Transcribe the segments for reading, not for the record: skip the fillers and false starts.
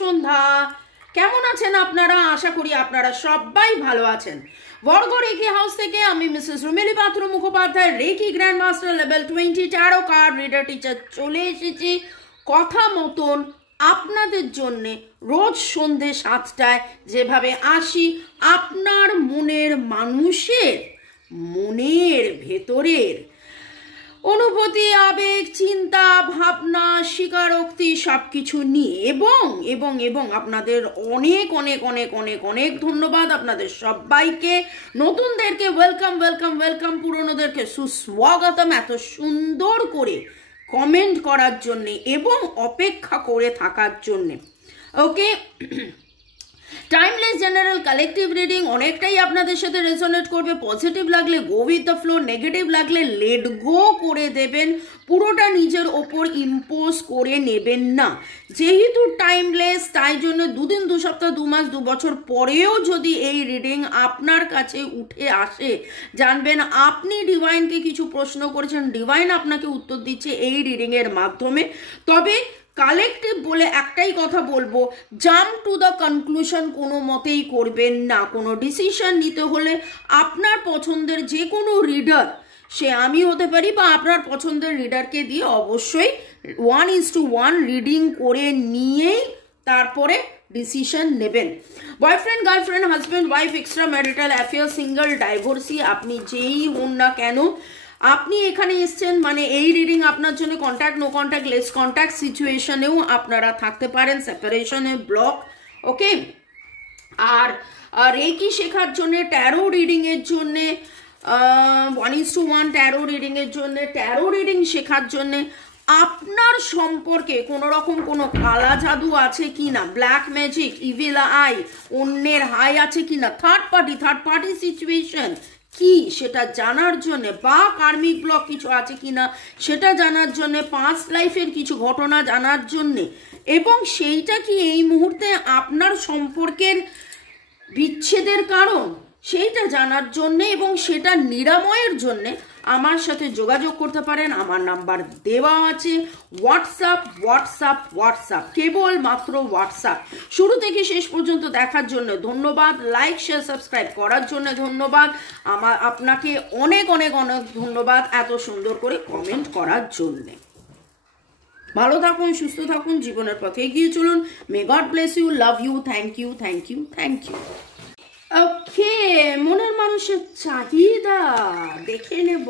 সন্ধ্যা। কেমন আছেন আপনারা? আশা করি আপনারা সবাই ভালো আছেন। বর্গ রেকি হাউস থেকে আমি Mrs Rumeli Patra Mukhopadhyay, reiki grand master level 20 tarot card reader teacher চলে এসেছি কথা মতন আপনাদের জন্যে রোজ সন্ধে 7টায় যেভাবে আসি আপনার মনের মানুষের মনের ভেতরের অনুভূতি, আবেগ, চিন্তা, ভাবনা, স্বীকারোক্তি সব কিছু নিয়ে এবং এবং এবং আপনাদের অনেক অনেক অনেক অনেক অনেক ধন্যবাদ আপনাদের সবাইকে। নতুনদেরকে ওয়েলকাম ওয়েলকাম ওয়েলকাম, পুরনোদেরকে সুস্বাগতম এত সুন্দর করে কমেন্ট করার জন্যে এবং অপেক্ষা করে থাকার জন্যে। ওকে, টাইমলেস জেনারেল কালেকটিভ রিডিং অনেকটাই আপনাদের সাথে রেজোনেট করবে। পজিটিভ লাগলে go with the flow, negative লাগলে লেট গো করে দেবেন, পুরোটা নিজের ওপর ইম্পোজ করে নেবেন না। যেহেতু টাইমলেস, তাই জন্য 2 দিন 2 সপ্তাহ 2 মাস 2 বছর পরেও যদি এই রিডিং আপনার কাছে উঠে আসে, জানবেন আপনি ডিভাইনকে কিছু প্রশ্ন করেছেন, ডিভাইন আপনাকে উত্তর দিচ্ছে এই রিডিংয়ের মাধ্যমে। তবে কালেকটিভ বলে একটাই কথা বলবো, জাম্প টু দ্য কনক্লুশন কোনো মতেই করবেন না। কোনো ডিসিশন নিতে হলে আপনার পছন্দের যে কোনো রিডার, সে আমি হতে পারি বা আপনার পছন্দের রিডারকে দিয়ে অবশ্যই 1:1 রিডিং করে নিয়েই তারপরে ডিসিশন নেবেন। Boyfriend, girlfriend, husband, wife, extra marital affair, single, divorcee, আপনি যেই হন না কেন, আপনি এখানে এসছেন মানে এই রিডিং আপনার জন্য contact, no contact, less contact সিচুয়েশনেও আপনারা থাকতে পারেন, সেপারেশনে, ব্লক। ওকে, আর রেকি শেখার জন্য, ট্যারো রিডিংয়ের জন্যে, 1:1 ট্যারো রিডিংয়ের জন্যে, ট্যারো রিডিং শেখার জন্যে আপনার সম্পর্কে কোনো রকম কোনো কালা জাদু আছে কি না, ব্ল্যাক ম্যাজিক, ইভিল আই, অন্যের হাই আছে কি না, থার্ড পার্টি সিচুয়েশন কি সেটা জানার জন্য, বা কার্মিক ব্লক কিছু আছে কিনা সেটা জানার জন্য, পাস্ট লাইফের কিছু ঘটনা জানার জন্য, এবং সেইটা কি এই মুহূর্তে আপনার সম্পর্কের বিচ্ছেদের কারণ সেইটা জানার জন্য এবং সেটা নিরাময়ের জন্য আমার সাথে যোগাযোগ করতে পারেন। আমার নাম্বার দেওয়া আছে, হোয়াটসঅ্যাপ, কেবলমাত্র হোয়াটসঅ্যাপ। শুরু থেকে শেষ পর্যন্ত দেখার জন্য ধন্যবাদ, লাইক শেয়ার সাবস্ক্রাইব করার জন্য ধন্যবাদ, আপনাকে অনেক অনেক অনেক ধন্যবাদ এত সুন্দর করে কমেন্ট করার জন্যে। ভালো থাকুন, সুস্থ থাকুন, জীবনের পথে এগিয়ে চলুন। May God bless you, love you, thank you, thank you, thank you. Okay, মনের মানুষের চাহিদা দেখে নেব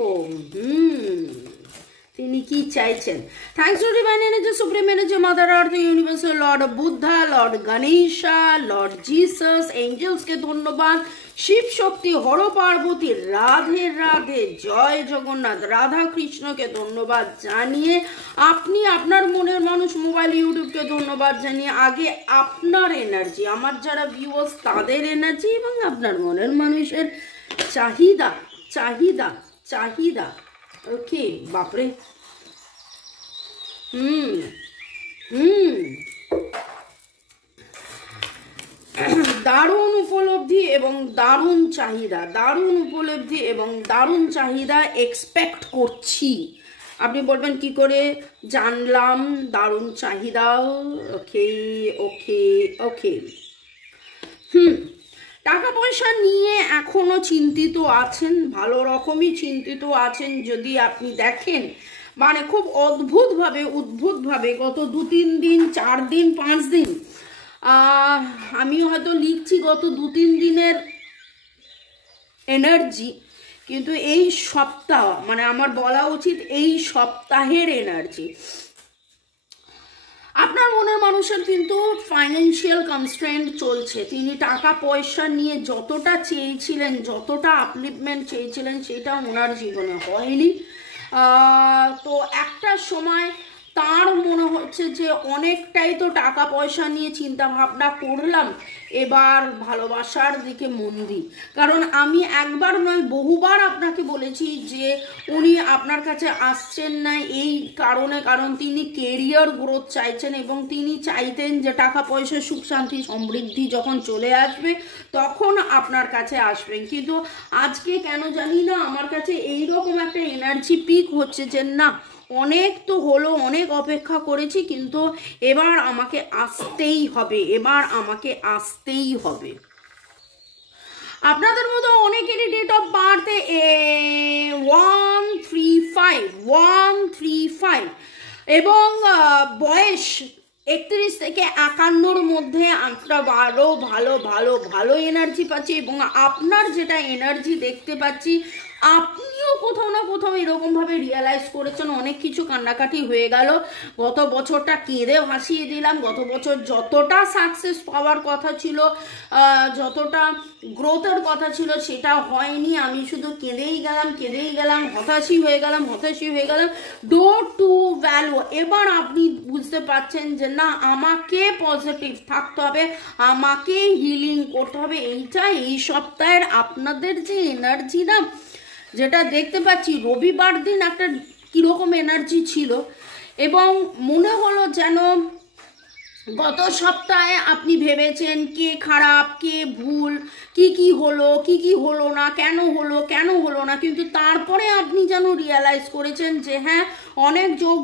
তিনি কি চাইছেন। Thanks to divine energy, supreme energy, mother earth, universal lord Buddha, lord Ganesha, lord Jesus, এঞ্জেলসকে ধন্যবাদ, শিব শক্তি, হর পার্বতী, রাধে রাধে, জয় জগন্নাথ, রাধা কৃষ্ণকে ধন্যবাদ জানিয়ে আপনি আপনার মনের মানুষ মোবাইল ইউটিউবকে ধন্যবাদ জানিয়ে আগে আপনার এনার্জি, আমার যারা ভিউয়ার্স তাদের এনার্জি এবং আপনার মনের মানুষের চাহিদা চাহিদা চাহিদা। ওকে, বাপরে, দারুণ উপলব্ধি এবং দারুণ চাহিদা, দারুণ উপলব্ধি এবং দারুণ চাহিদা এক্সপেক্ট করছি। আপনি বলবেন কি করে জানলাম দারুণ চাহিদা? ওকে ওকে ওকে, টাকা পয়সা নিয়ে এখনো চিন্তিত আছেন, ভালো রকমই চিন্তিত আছেন। যদি আপনি দেখেন মানে খুব উদ্ভুতভাবে গত 2-3 দিন, 4 দিন, 5 দিন, আমিও হয়তো লিখছি গত 2-3 দিনের এনার্জি, কিন্তু এই সপ্তাহ মানে আমার বলা উচিত এই সপ্তাহের এনার্জি, আপনার মনের মানুষের কিন্তু ফাইন্যান্সিয়াল কনস্ট্রেন্ট চলছে। তিনি টাকা পয়সা নিয়ে যতটা চেয়েছিলেন, যতটা আপলিফমেন্ট চেয়েছিলেন, সেটা ওনার জীবনে হয়নি। তো একটা সময় তার মনে হচ্ছে যে অনেকটাই তো টাকা পয়সা নিয়ে চিন্তা ভাবনা করলাম, এবার ভালোবাসার দিকে মন দিই। কারণ আমি একবার নয় বহুবার আপনাকে বলেছি যে উনি আপনার কাছে আসছেন না এই কারণে, কারণ তিনি কেরিয়ার গ্রোথ চাইছেন এবং তিনি চাইতেন যে টাকা পয়সা, সুখ শান্তি, সমৃদ্ধি যখন চলে আসবে তখন আপনার কাছে আসবেন। কিন্তু আজকে কেন জানি না আমার কাছে এইরকম একটা এনার্জি পিক হচ্ছে যে না, অনেক তো হলো, অনেক অপেক্ষা করেছি, কিন্তু এবার আমাকে আসতেই হবে, এবার আমাকে আসতেই হবে। আপনাদের মতো অনেকেরই ডেট অফ বার্থ 135 এবং বয়স 31 থেকে 51 মধ্যে আমরা আরও ভালো ভালো ভালো এনার্জি পাচ্ছি। এবং আপনার যেটা এনার্জি দেখতে পাচ্ছি, আপনিও কোথাও না কোথাও এরকমভাবে রিয়েলাইজ করেছেন অনেক কিছু কান্নাকাটি হয়ে গেল। গত বছরটা কেঁদে ভাসিয়ে দিলাম। গত বছর যতটা সাকসেস পাওয়ার কথা ছিল, যতটা গ্রোথের কথা ছিল, সেটা হয়নি। আমি শুধু কেঁদেই গেলাম, হতাশই হয়ে গেলাম। Door to value. এবার আপনি বুঝতে পারছেন যে না, আমাকে পজিটিভ থাকতে হবে, আমাকে হিলিং করতে হবে। এই সপ্তাহের আপনাদের যে এনার্জি না, যেটা দেখতে পাচ্ছি, রবিবার দিন একটা কিরকম এনার্জি ছিল এবং মনে হলো যেন গত সপ্তাহে আপনি ভেবেছেন কে খারাপ, কে ভুল, কি হলো না, কেন হলো না, কিন্তু তারপরে আপনি যেন রিয়েলাইজ করেছেন যে হ্যাঁ, অনেক যোগ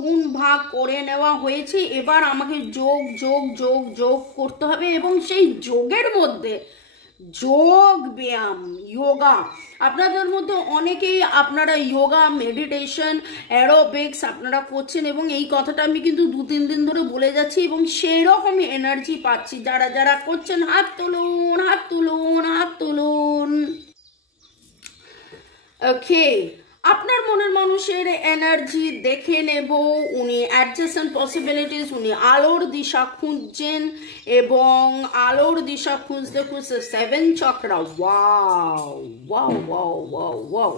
গুণ ভাগ করে নেওয়া হয়েছে, এবার আমাকে যোগ করতে হবে। এবং সেই যোগের মধ্যে যোগ ব্যায়াম, যোগা, আপনাদের মধ্যে অনেকেই আপনারা যোগা, মেডিটেশন, অ্যারোবিক্স আপনারা করছেন এবং এই কথাটা আমি কিন্তু 2-3 দিন ধরে বলে যাচ্ছি এবং সেই রকমই এনার্জি পাচ্ছি। যারা করছেন হাত তুলুন। ওকে, আপনার মনের মানুষের এনার্জি দেখে নেব। উনি অ্যাডজাসেন্ট পসিবিলিটিস, উনি আলোর দিশা খুঁজছেন এবং আলোর দিশা খুঁজতে 7 চক্রা। ওয়াও।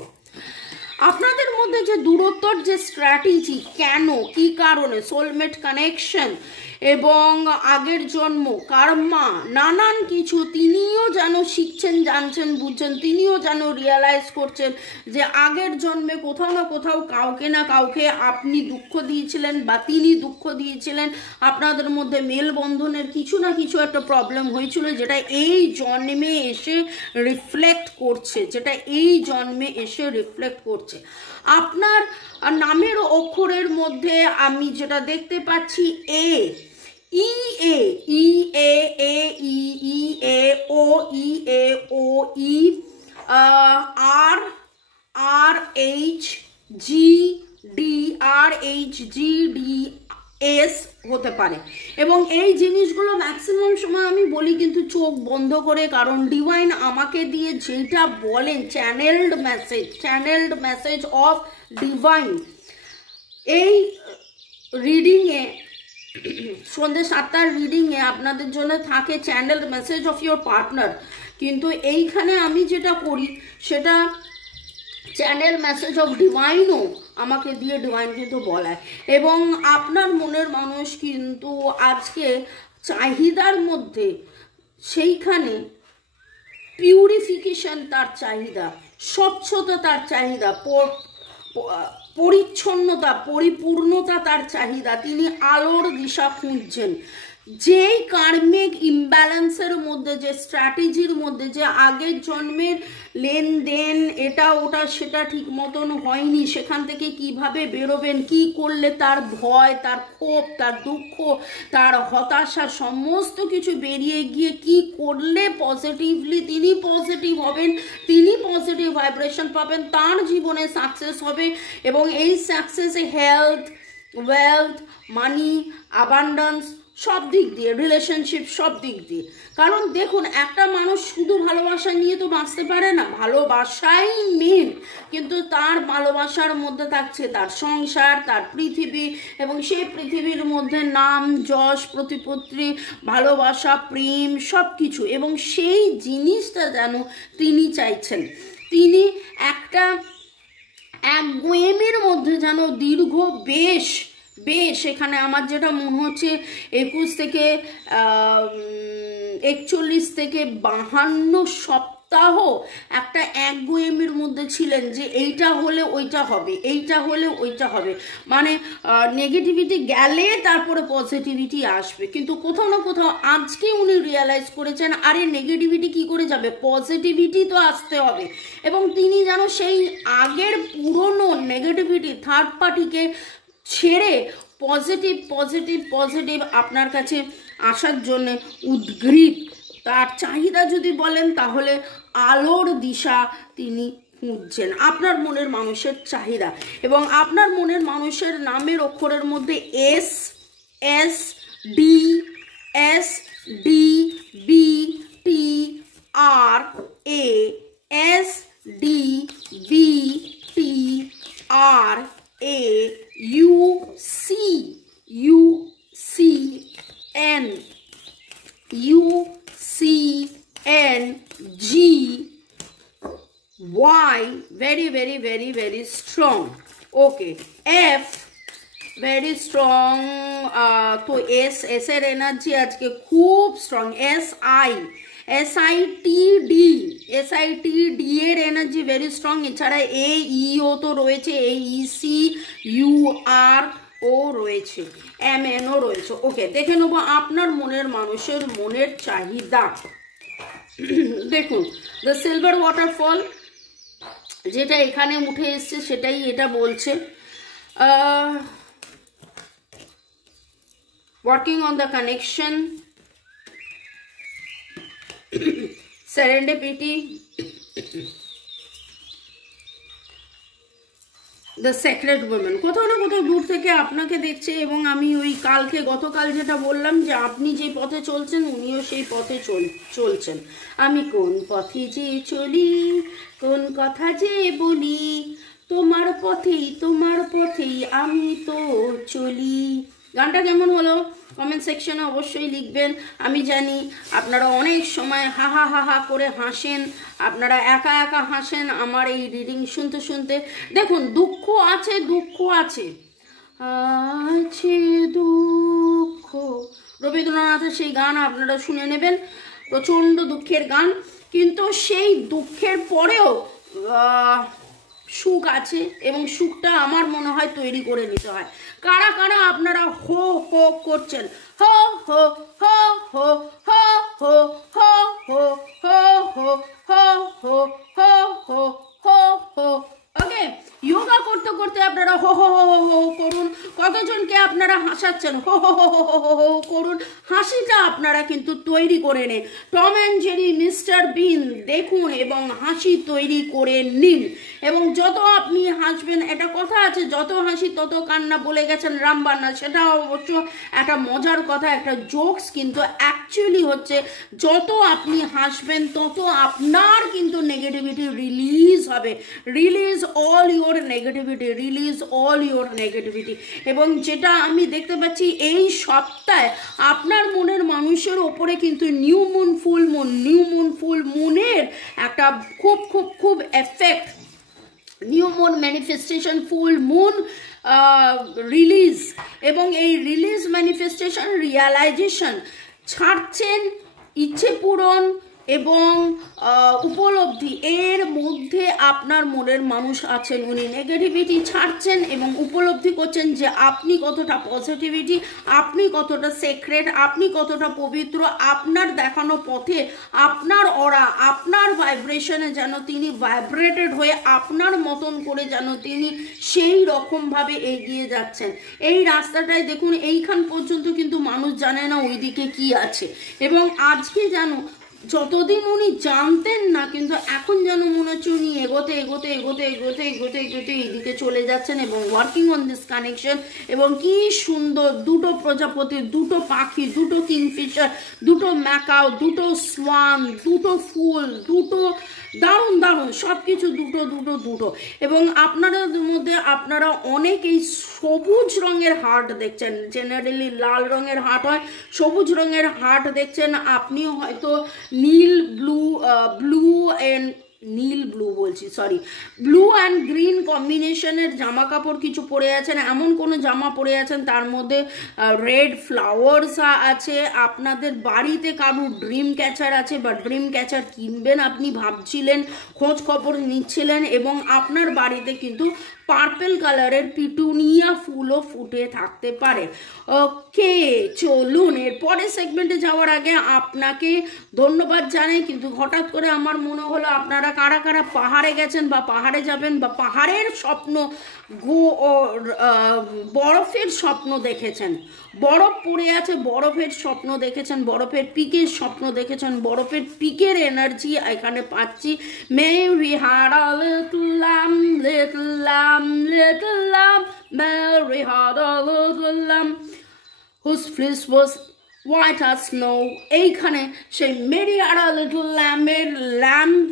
আপনাদের মধ্যে যে দূরত্বর যে স্ট্র্যাটেজি, কেন, কি কারণে, সোলমেট কানেকশন এবং আগের জন্ম, কার্মা, নানান কিছু তিনিও যেন শিখছেন, জানছেন, বুঝছেন। তিনিও যেন রিয়েলাইজ করছেন যে আগের জন্মে কোথাও না কোথাও কাউকে না কাউকে আপনি দুঃখ দিয়েছিলেন বা তিনি দুঃখ দিয়েছিলেন। আপনাদের মধ্যে মেলবন্ধনের কিছু না কিছু একটা প্রবলেম হয়েছিল, যেটা এই জন্মে এসে রিফ্লেক্ট করছে। আপনার নামের অক্ষরের মধ্যে আমি যেটা দেখতে পাচ্ছি RHGDS হতে পারে এবং এই জিনিসগুলো ম্যাক্সিমাম সময় আমি বলি কিন্তু চোখ বন্ধ করে, কারণ ডিভাইন আমাকে দিয়ে যেটা বলেন, চ্যানেলড মেসেজ অফ ডিভাইন। এই রিডিংয়ে, সন্ধ্যে 7টার রিডিংয়ে আপনাদের জন্য থাকে channel message of your partner, কিন্তু এইখানে আমি যেটা করি সেটা চ্যানেল মেসেজ অফ ডিভাইনও আমাকে দিয়ে ডিভাইন কিন্তু বলায়। এবং আপনার মনের মানুষ কিন্তু আজকে চাহিদার মধ্যে সেইখানে পিউরিফিকেশন তার চাহিদা, স্বচ্ছতা তার চাহিদা, পরিচ্ছন্নতা, পরিপূর্ণতা তার চাহিদা। তিনি আলোর দিশা খুঁজছেন। যেই কার্মিক ইমব্যালেন্সের মধ্যে, যে স্ট্র্যাটেজির মধ্যে, যে আগের জন্মের লেনদেন, এটা ওটা সেটা ঠিক মতন হয়নি, সেখান থেকে কিভাবে বেরোবেন, কি করলে তার ভয়, তার ক্ষোভ, তার দুঃখ, তার হতাশা সমস্ত কিছু বেরিয়ে গিয়ে কি করলে পজিটিভলি তিনি পজিটিভ হবেন, তিনি পজিটিভ ভাইব্রেশন পাবেন, তার জীবনে সাকসেস হবে এবং এই সাকসেসে হেলথ, ওয়েলথ, মানি, অ্যাবান্ডেন্স সব দিক দিয়ে, রিলেশনশিপ সব দিক দিয়ে। কারণ দেখুন, একটা মানুষ শুধু ভালোবাসা নিয়ে তো বাঁচতে পারে না, ভালোবাসাই মেন, কিন্তু তার ভালোবাসার মধ্যে থাকছে তার সংসার, তার পৃথিবী এবং সেই পৃথিবীর মধ্যে নাম, যশ, প্রতিপত্তি, ভালোবাসা, প্রেম সব কিছু। এবং সেই জিনিসটা যেন তিনি চাইছেন, তিনি একটা একগুঁয়েমির মধ্যে যেন দীর্ঘ বেশ এখানে আমার যেটা মনে হচ্ছে 21 থেকে 41 থেকে 52 সপ্তাহ সপ্তাহ একটা একগুঁয়েমির মধ্যে ছিলেন যে এইটা হলে ওইটা হবে, এইটা হলে ওইটা হবে, মানে নেগেটিভিটি গেলে তারপরে পজিটিভিটি আসবে। কিন্তু কোথাও না কোথাও আজকে উনি রিয়েলাইজ করেছেন আরে নেগেটিভিটি কি করে যাবে, পজিটিভিটি তো আসতে হবে। এবং তিনি যেন সেই আগের পুরনো নেগেটিভিটি থার্ড পার্টিকে ছেড়ে পজিটিভ পজিটিভ পজিটিভ আপনার কাছে আসার জন্য উদ্গ্রীব। তার চাহিদা যদি বলেন তাহলে আলোর দিশা তিনি খুঁজছেন, আপনার মনের মানুষের চাহিদা। এবং আপনার মনের মানুষের নামের অক্ষরের মধ্যে S S D S D B T R A, S D B T R A, U C N, U C N G Y, very very very very strong. Okay, F very strong. তো S এর energy আজকে খুব strong. S I T D এর energy very strong. এছাড়া এ ইও তো রয়েছে, এ E C you আর ও রয়েছে, এম এন ও রয়েছে। ওকে, দেখে নেবো আপনার মনের মানুষের মনের চাহিদা। দেখুন, দ্য সিলভার ওয়াটারফল যেটা এখানে উঠে এসছে সেটাই এটা বলছে, working on the connection, serendipity, the secret women. কোথাও না কোথাও দূর থেকে আপনাকে দেখছে এবং আমি ওই গতকাল যেটা বললাম যে আপনি যে পথে চলছেন উনিও সেই পথে চলছেন। আমি কোন পথে যে চলি, কোন কথা যে বলি, তোমার পথেই আমি তো চলি। গানটা কেমন হলো কমেন্ট সেকশনে অবশ্যই লিখবেন। আমি জানি আপনারা অনেক সময় হা হা করে হাসেন, আপনারা একা একা হাসেন আমার এই রিডিং শুনতে শুনতে। দেখুন, দুঃখ আছে দুঃখ, রবীন্দ্রনাথের সেই গান আপনারা শুনে নেবেন, প্রচণ্ড দুঃখের গান। কিন্তু সেই দুঃখের পরেও সুখ আছে এবং সুখটা আমার মনে হয় তৈরি করে নিতে হয়। কারা কারা আপনারা হো হো করছেন, হো হো হো হো হো হো হো হো হো হো হো হো হো হো হো হো। ওকে, যোগা করতে করতে আপনারা হো হো হো হো করুন। কতজনকে আপনারা হাসাচ্ছেন, হো হো হো হো হো হো করুন। হাসিটা আপনারা কিন্তু তৈরি করে নেন। টম অ্যান্ড জেরি, মিস্টার বিন দেখুন এবং হাসি তৈরি করে নিন। এবং যত আপনি হাসবেন, একটা কথা আছে যত হাসি তত কান্না, বলে গেছেন রামবান্না। সেটা অবশ্য একটা মজার কথা, একটা জোকস, কিন্তু অ্যাকচুয়ালি হচ্ছে যত আপনি হাসবেন তত আপনার কিন্তু নেগেটিভিটি রিলিজ হবে। রিলিজ all your negativity, এবং যেটা আমি দেখতে পাচ্ছি এই সপ্তাহে আপনার মনের মানুষের ওপরে কিন্তু নিউ মুন মুনের একটা খুব খুব খুব effect, new moon manifestation, full moon release, এবং এই রিলিজ ম্যানিফেস্টেশন রিয়ালাইজেশন ছাড়ছেন, ইচ্ছে পূরণ এবং উপলব্ধি এর মধ্যে আপনার মনের মানুষ আছেন। উনি নেগেটিভিটি ছাড়ছেন এবং উপলব্ধি করছেন যে আপনি কতটা পজিটিভিটি, আপনি কতটা সেক্রেট, আপনি কতটা পবিত্র। আপনার দেখানো পথে আপনার অরা, আপনার ভাইব্রেশনে যেন তিনি ভাইব্রেটেড হয়ে আপনার মতন করে যেন তিনি সেই রকমভাবে এগিয়ে যাচ্ছেন। এই রাস্তাটায় দেখুন, এইখান পর্যন্ত কিন্তু মানুষ জানে না ওইদিকে কি আছে। এবং আজকে যেন যতদিন উনি জানতেন না, কিন্তু এখন যেন মনে হচ্ছে উনি এগোতে এইদিকে চলে যাচ্ছেন এবং ওয়ার্কিং অন দিস কানেকশন। এবং কি সুন্দর দুটো প্রজাপতি, দুটো পাখি, দুটো কিংফিশার, দুটো ম্যাকাও, দুটো সোয়ান, দুটো ফুল, দুটো দারুণ সব কিছু দুটো। এবং আপনাদের মধ্যে আপনারা অনেকেই সবুজ রঙের হার্ট দেখছেন। জেনারেলি লাল রঙের হার্ট হয়, সবুজ রঙের হার্ট দেখছেন। আপনিও হয়তো নীল, ব্লু এন্ড নীল ব্লু বলছি, সরি, ব্লু অ্যান্ড গ্রিন কম্বিনেশনের জামা কাপড় কিছু পরে আছেন, এমন কোনো জামা পরে আছেন তার মধ্যে রেড ফ্লাওয়ার্স আছে। আপনাদের বাড়িতে কারুর ড্রিম ক্যাচার আছে বা ড্রিম ক্যাচার কিনবেন আপনি ভাবছিলেন, খোঁজ খবর নিচ্ছিলেন, এবং আপনার বাড়িতে কিন্তু পার্পেল কালারের পিটুনিয়া ফুলও ফুটে থাকতে পারে। ওকে, চলুন এর পরের সেগমেন্টে যাওয়ার আগে আপনাকে ধন্যবাদ জানাই, কিন্তু হঠাৎ করে আমার মনে হলো আপনারা কারা কারা পাহাড়ে গেছেন বা পাহাড়ে যাবেন বা পাহাড়ের স্বপ্ন বরফের স্বপ্ন দেখেছেন, বরফ পড়ে আছে বরফের স্বপ্ন দেখেছেন, বরফের পিকের স্বপ্ন দেখেছেন, বরফের পিকের এনার্জি এখানে পাচ্ছি। Mary had a little lamb, little lamb, little lamb. Mary had a little lamb whose fleece was white as snow. এইখানে সেই মেরি আর আ লিটল ল্যাম্বের ল্যাম্ব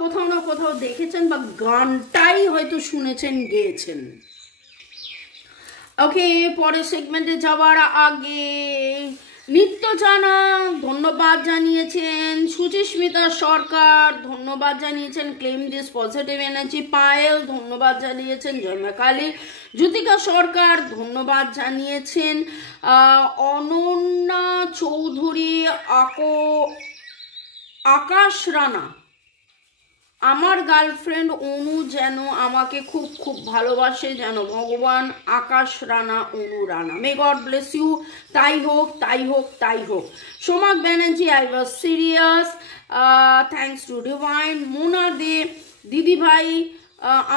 কোথাও না কোথাও দেখেছেন বা গানটাই হয়তো শুনেছেন, গেয়েছেন। ওকে, পরের সেগমেন্টে যাওয়ার আগে নিত্য জানা ধন্যবাদ জানিয়েছেন, সুচিস্মিতা সরকার ধন্যবাদ জানিয়েছেন, claim this positive energy, Payel ধন্যবাদ জানিয়েছেন, জয়মাকালী, জ্যোতিকা সরকার ধন্যবাদ জানিয়েছেন, অনন্যা চৌধুরী, আকাশ রানা, আমার গার্লফ্রেন্ড অনু যেন আমাকে খুব খুব ভালোবাসে, যেন ভগবান, Akash Rana, Anu Rana, may God bless you, তাই হোক তাই হোক তাই হোক। Somak Banerjee, I was serious, thanks to divine. Mona Dey, দিদি ভাই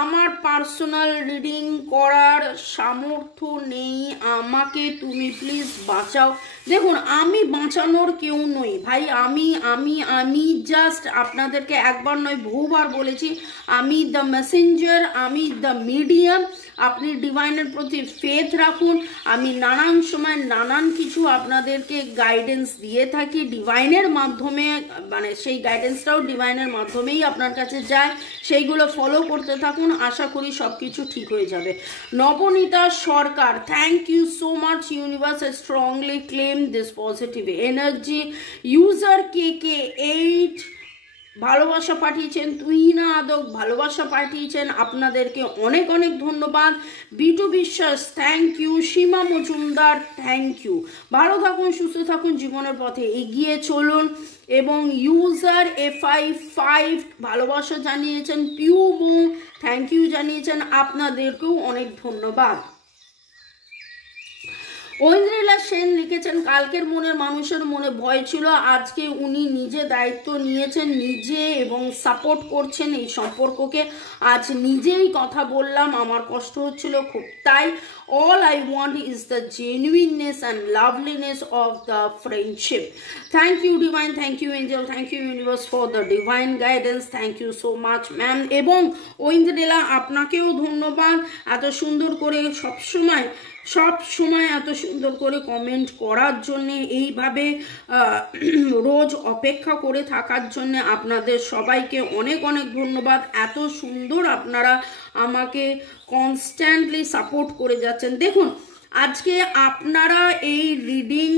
আমার পার্সোনাল রিডিং করার সামর্থ্য নেই, আমাকে তুমি প্লিজ বাঁচাও। দেখুন, আমি বাঁচানোর কেউ নই ভাই, আমি জাস্ট আপনাদেরকে একবার নয় বহুবার বলেছি, আমি দ্য মেসেঞ্জার, আমি দ্য মিডিয়াম। আপনি ডিভাইনের প্রতি ফেথ রাখুন, আমি নানান সময় নানান কিছু আপনাদেরকে গাইডেন্স দিয়ে থাকি ডিভাইনের মাধ্যমে, মানে সেই গাইডেন্সটাও ডিভাইনের মাধ্যমেই আপনার কাছে যায়, সেইগুলো ফলো করতে থাকুন, আশা করি সব কিছু ঠিক হয়ে যাবে। Nabanita Sarkar, thank you so much universe, I strongly claim this positive energy. User KK8 ভালোবাসা পাঠিয়েছেন, তুহিনা আদক ভালোবাসা পাঠিয়েছেন, আপনাদেরকে অনেক অনেক ধন্যবাদ। Bitu Biswas, thank you. Seema Majumdar, thank you. ভালো থাকুন, সুস্থ থাকুন, জীবনের পথে এগিয়ে চলুন। এবং ইউজার FI5 ভালোবাসা জানিয়েছেন, পিউমু থ্যাংক ইউ জানিয়েছেন, আপনাদেরকেও অনেক ধন্যবাদ। ঐন্দ্রিলা সেন লিখেছেন, কালকের মনের মানুষের মনে ভয় ছিল, আজকে উনি নিজে দায়িত্ব নিয়েছেন নিজে এবং সাপোর্ট করছেন এই সম্পর্ককে। আজ নিজেই কথা বললাম, আমার কষ্ট হচ্ছিল খুব, তাই all I want is the genuineness and loveliness of the friendship. Thank you divine, thank you angel, thank you universe for the divine guidance, thank you so much ma'am। এবং ঐন্দ্রিলা আপনাকেও ধন্যবাদ, এত সুন্দর করে সব সময় এত সুন্দর করে কমেন্ট করার জন্য, এইভাবে রোজ অপেক্ষা করে থাকার জন্য আপনাদের সবাইকে অনেক অনেক ধন্যবাদ। এত সুন্দর আপনারা আমাকে কনস্ট্যান্টলি সাপোর্ট করে যাচ্ছেন। দেখুন, আজকে আপনারা এই রিডিং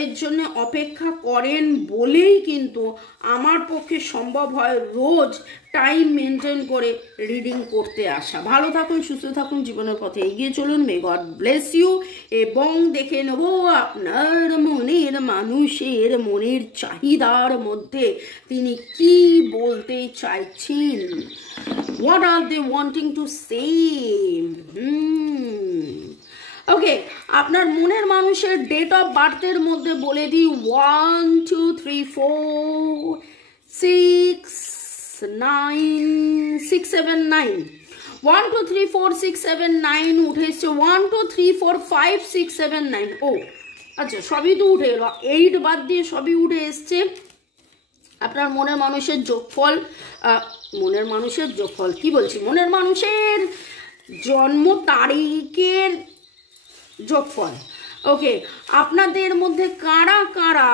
এর জন্য অপেক্ষা করেন বলেই কিন্তু আমার পক্ষে সম্ভব হয় রোজ টাইম মেনটেন করে রিডিং করতে আসা। ভালো থাকুন, সুস্থ থাকুন, জীবনের পথে এগিয়ে চলুন, মে গড ব্লেস ইউ। এবং দেখে নেব আপনার মনের মানুষের মনের চাহিদার মধ্যে তিনি কি বলতে চাইছেন, what are they wanting to say। ওকে, আপনার মনের মানুষের ডেট অফ বার্থের মধ্যে বলে দিই 1 2 3 4 6 9 6 7 9 1 2 3 4 6 7 9 উঠে এসছে, 1 2 3 4 5 6 7 9। ও আচ্ছা, সবই তো উঠে এলো, 8 বাদ দিয়ে সবই উঠে এসছে। আপনার মনের মানুষের যোগফল, মনের মানুষের জন্ম তারিখের যোগফল। ওকে, আপনাদের মধ্যে কারা কারা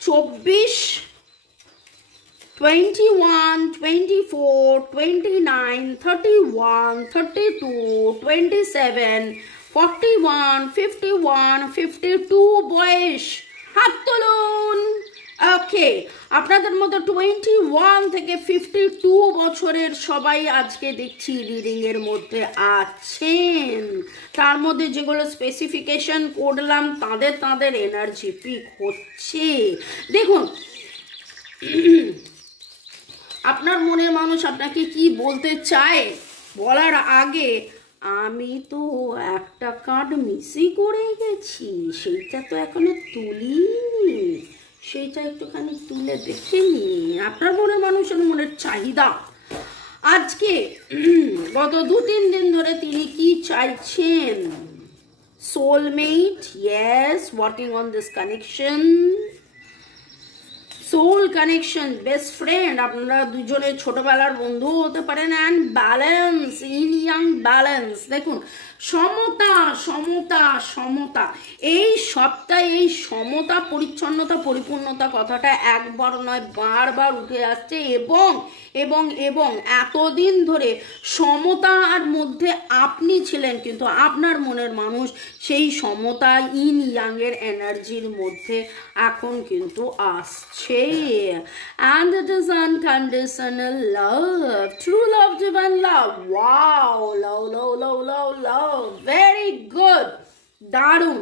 24 21 24 29 31 32 27 41 51 52 বয়স, হাত তুলুন। ওকে, আপনাদের মতো 21 থেকে 52 বছরের সবাই আজকে দেখছি রিডিং এর মধ্যে আছেন। তার মধ্যে যেগুলো স্পেসিফিকেশন করলাম তাদের এনার্জি পিক হচ্ছে। দেখুন আপনার মনের মানুষ আপনাকে কি বলতে চায় বলার আগে আমি তো একটা কার্ড মিসই করে গেছি, সেইটা তো এখনো তুলিনি, সেইটা একটুখানি তুলে দেখে নি। আপনার মনের মানুষের মনের চাহিদা আজকে গত 2-3 দিন ধরে তিনি কি চাইছেন। Soulmate, yes, working on this connection, soul connection, best friend, আপনারা দুজনে ছোটবেলার বন্ধু হতে পারেন। And balance, in young balance. দেখুন সমতা সমতা সমতা, এই সপ্তাহে এই সমতা পরিচ্ছন্নতা পরিপূর্ণতা কথাটা একবার নয় বারবার উঠে আসছে। এবং এবং এবং এতদিন ধরে সমতার মধ্যে আপনি ছিলেন, কিন্তু আপনার মনের মানুষ সেই সমতা ইন ইয়াংয়ের এনার্জির মধ্যে এখন কিন্তু আসছে। And it is unconditional love, true love, divine love. Wow, love, love, love, love, love. Very good. দারুণ।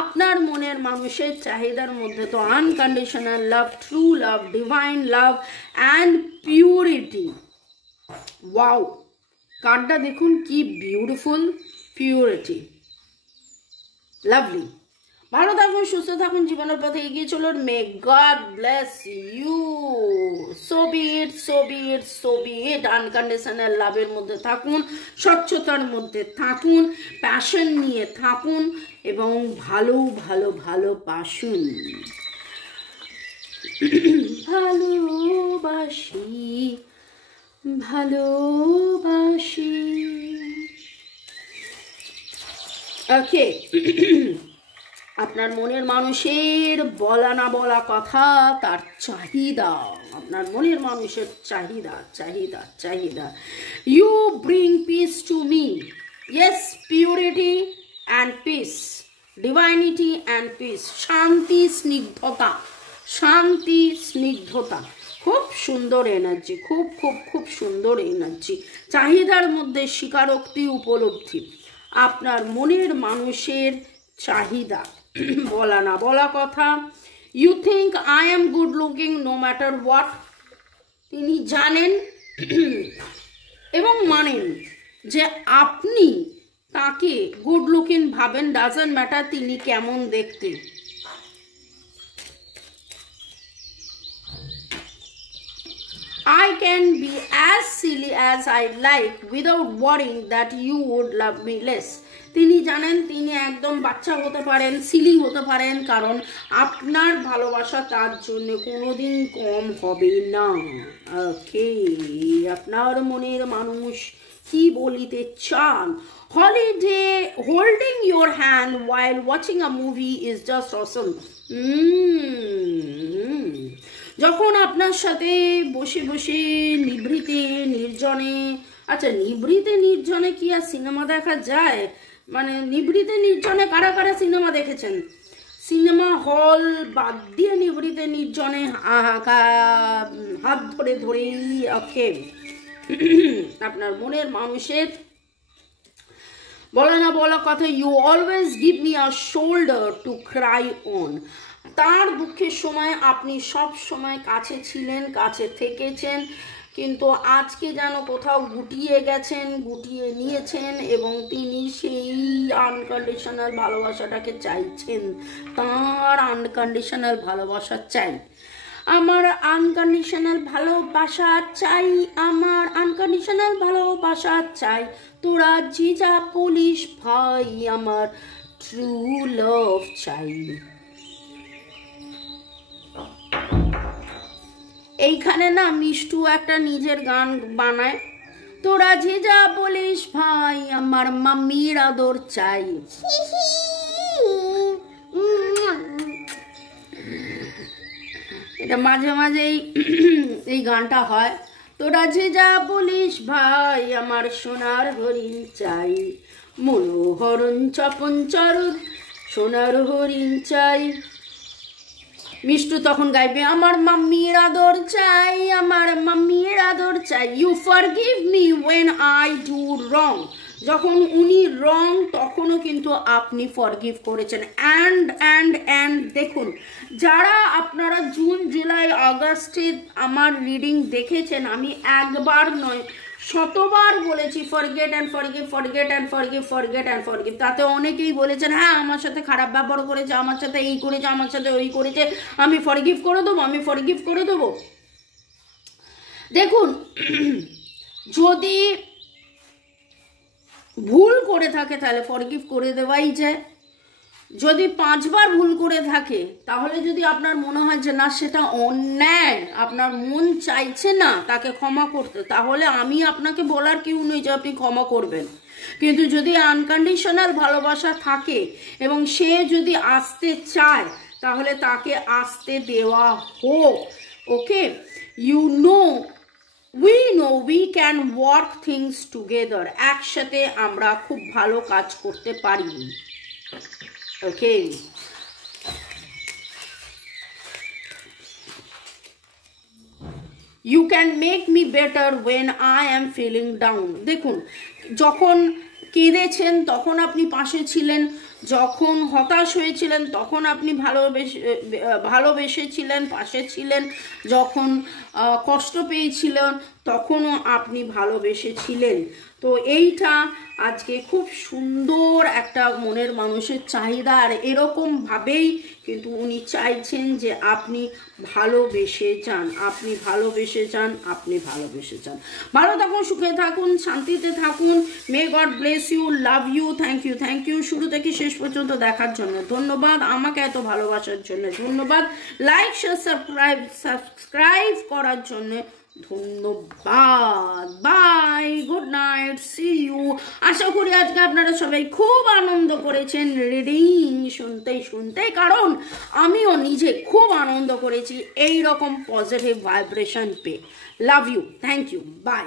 আপনার মনের মানুষের চাহিদার মধ্যে তো unconditional love, true love, divine love and purity. Wow, কার্ডটা দেখুন কি বিউটিফুল, পিউরিটি, লাভলি। ভালো থাকুন, সুস্থ থাকুন, জীবনের পথে এগিয়ে চলুন। May God bless you. So be it, so be it, so be it. Unconditional লাভের মধ্যে থাকুন, স্বচ্ছতার মধ্যে থাকুন, প্যাশন নিয়ে থাকুন এবং ভালো ভালো ভালোবাসুন। ভালোবাসি ভালোবাসি। ওকে, আপনার মনের মানুষের বলা না বলা কথা, তার চাহিদা, আপনার মনের মানুষের চাহিদা চাহিদা চাহিদা। You bring peace to me, yes, purity and peace, divinity and peace, শান্তি স্নিগ্ধতা, শান্তি স্নিগ্ধতা। খুব সুন্দর এনার্জি, খুব খুব খুব সুন্দর এনার্জি। চাহিদার মধ্যে স্বীকারোক্তি, উপলব্ধি, আপনার মনের মানুষের চাহিদা, বলা না বলা কথা। You think I am good looking no matter what. তিনি জানেন এবং মানেন যে আপনি তাকে গুড লুকিং ভাবেন, ডাজন্ট ম্যাটার তিনি কেমন দেখতে। I can be as silly as I like without worrying that you would love me less. তিনি জানেন তিনি একদম বাচ্চা হতে পারেন, সিলি হতে পারেন, কারণ আপনার ভালোবাসা তার জন্য কোনোদিন কম হবে না। ওকে, আপনার মনের মানুষ কি বলিতে চান। Holiday, holding your hand while watching a movie is just awesome. যখন আপনার সাথে বসে বসে নিভৃতে নির্জনে, আচ্ছা নিভৃতে নির্জনে কি আর সিনেমা দেখা যায়? মানে নিভৃতে নির্জনে কারা কারা সিনেমা দেখেছেন? সিনেমা হল বাদ দিয়ে নিভৃতে নির্জনে হাত ধরে ধরেই। ওকে, আপনার মনের মানুষের বলা না বলা কথা। You always give me a shoulder to cry on. তার দুঃখের সময় আপনি সব সময় কাছে ছিলেন, কাছে থেকেছেন, কিন্তু আজকে যেন কোথাও গুটিয়ে গেছেন, গুটিয়ে নিয়েছেন এবং তিনি সেই আনকন্ডিশনাল ভালোবাসাটাকে চাইছেন। তার আনকন্ডিশনাল ভালোবাসা চাই, আমার আনকন্ডিশনাল ভালোবাসা চাই, আমার আনকন্ডিশনাল ভালোবাসা চাই। তোরা যে যা বলিস ভাই, আমার ট্রু লাভ চাই। এইখানে না মিষ্টু একটা নিজের গান বানায়, তোরা যে যা বলিস ভাই, আমার মাম্মির আদর চাই। এটা মাঝে মাঝেই এই গানটা হয়। তোরা যে যা বলিস ভাই, আমার সোনার হরিণ চাই, মনোহরণ চপন চরণ সোনার হরিণ চাই। মিষ্টু তখন গাইবে আমার মাম্মির আদর চাই, আমার মাম্মির আদর চাই। You forgive me when I do wrong. যখন উনি রং তখনও কিন্তু আপনি ফরগিভ করেছেন। অ্যান্ড দেখুন, যারা আপনারা জুন জুলাই আগস্টে আমার রিডিং দেখেছেন, আমি একবার নয় শতবার বলেছি forget and forgive, forget and forgive, forget and forgive. তাতে অনেকেই বলেছেন হ্যাঁ আমার সাথে খারাপ ব্যবহার করেছে, আমার সাথে এই করেছে, আমার সাথে ওই করেছে, আমি ফরগিভ করে দেবো, আমি ফরগিভ করে দেবো। দেখুন, যদি ভুল করে থাকে তাহলে ফরগিভ করে দেওয়াই যায়। যদি 5 বার ভুল করে থাকে, তাহলে যদি আপনার মনে হয় যে না সেটা অন্যায়, আপনার মন চাইছে না তাকে ক্ষমা করতে, তাহলে আমি আপনাকে বলার কেউ নেই যে আপনি ক্ষমা করবেন। কিন্তু যদি আনকন্ডিশনাল ভালোবাসা থাকে এবং সে যদি আসতে চায়, তাহলে তাকে আসতে দেওয়া হোক। Okay, you know, we can work things together. একসাথে আমরা খুব ভালো কাজ করতে পারি। ওকে, you can make me better when I am feeling down. দেখুন, যখন কেঁদেছেন তখন আপনি পাশে ছিলেন, যখন হতাশ হয়েছিলেন তখন আপনি ভালোবেসেছিলেন, পাশে ছিলেন, যখন কষ্ট পেয়েছিলেন তখনও আপনি ভালোবেসেছিলেন। তো এইটা আজকে খুব সুন্দর একটা মনের মানুষের চাহিদা, আর এরকমভাবেই কিন্তু উনি চাইছেন যে আপনি ভালোবেসে যান, আপনি ভালোবেসে যান, আপনি ভালোবেসে যান। ভালো থাকুন, সুখে থাকুন, শান্তিতে থাকুন। May God bless you, love you, thank you শুরু থেকে শেষ পর্যন্ত দেখার জন্য ধন্যবাদ, আমাকে এত ভালোবাসার জন্য ধন্যবাদ, লাইক শেয়ার সাবস্ক্রাইব করার জন্য ধন্যবাদ। Bye, good night, see you. আশা করি আজকে আপনারা সবাই খুব আনন্দ করেছেন রিডিং শুনতে, কারণ আমিও নিজে খুব আনন্দ করেছি এই রকম পজিটিভ ভাইব্রেশন পেয়ে। Love you, thank you, by.